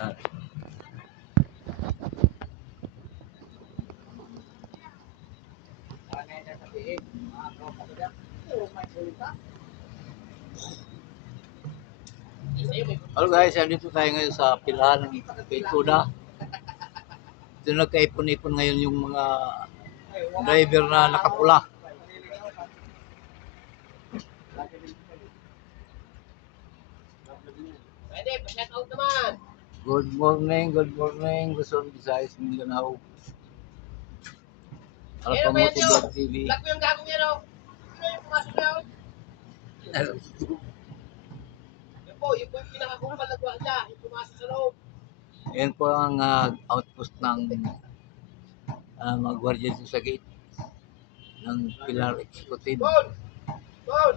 Ah, Hello guys, andito tayo ngayon sa pilahan ng Ituda. Ito nagkaipon-ipon ngayon yung mga driver na nakapula. Pwede, pa-shout out naman. Good morning, Luzon, Visayas, Mindanao. Ayun ba yan Alphamoto yun? Vlog TV. Vlog ko yung gagong yan, oh. Sino yung pumasok na yun? Yun po yung pinakakumpal na gwardiya, yung pumasok sa loob. Ayan po ang outpost ng mga gwardiya dito sa gate ng Pilar Executive. Bon! Bon!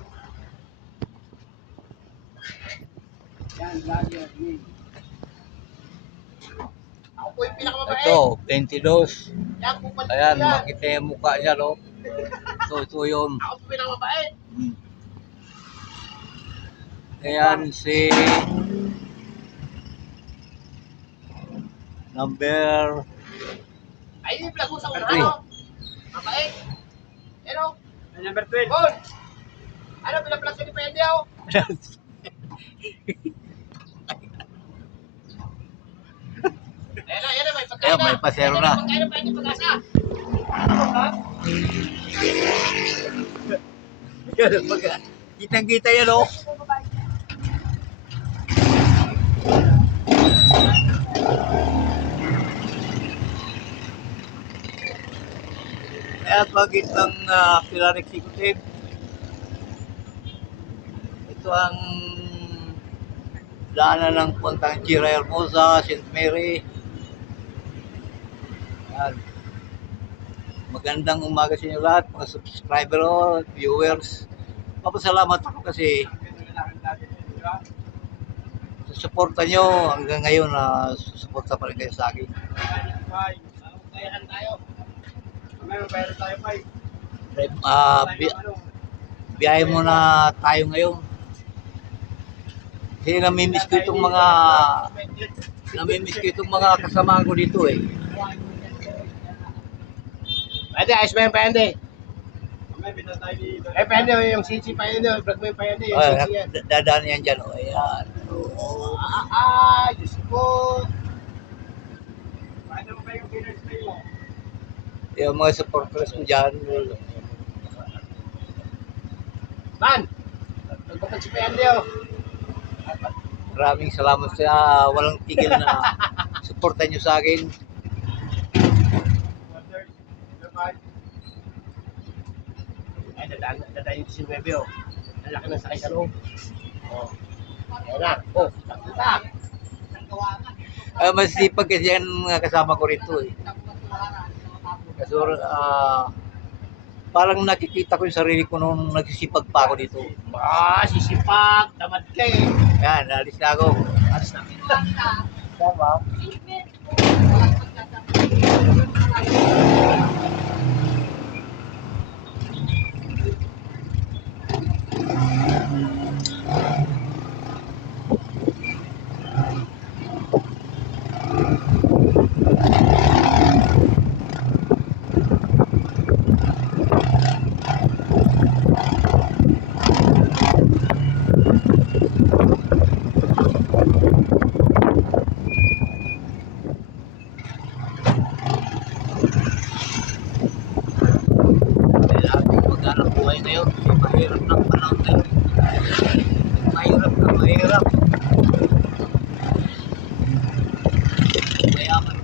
Ako po yung pinakamabait. Ito, 22. Yan, kumpal ko Ayan, yan. makita yung mukha niya, no? Ito yun. Ako po pinakamabait. Ayan si number Ayun yung vlog ko sa una, Three. ano? Mabait. Ano? Number 12. Bon! Ano, pinaplug sa depende, oh. Ayan na, may pagkain Ayan, na. may pasero Ayan na. May pagkain na, pwede pag-asa. Ano ba? kitang-kita yan, no? Ayan, bagit ng Pilar Executive. Ito ang daanan ng puntang Gira Hermosa, St. Mary. Ayan. Magandang umaga sa inyo lahat, mga subscriber o viewers. Papasalamat ako kasi sa suporta nyo hanggang ngayon na susuporta pa rin kayo sa akin. Bayaran tayo. May bayad tayo, Pai. Biyahe muna tayo ngayon. Kasi namimiss ko itong mga kasama ko dito eh. Pwede, ayos ba yung pwede? May bita tayo dito. Pwede, yung sisi pa yun, vlog mo yung pwede, yung Oh, sisi yan. dadaan yan dyan. Oh. Ayan. Diyos ko. Paano mo ba yung pinag-stay mo? Yung mga supporters ko dyan. Man, nagpapag si Pwede, oh. Maraming salamat sa walang tigil na suporta nyo sa akin. Ay, dadaan yung 19, oh. Ang laki ng sakay sa loob. Oh. Ayan na. Oh, kita. Masipag kasi yan mga kasama ko rito eh. Kasi parang nakikita ko yung sarili ko nung nagsisipag pa ako dito. Sisipag. Tamad ka eh. Yan, alis na ako. Alas na. Tama. Ating pag-arap buhay ngayon, mahirap ng panahon ngayon. Mahirap na mahirap. Mayaman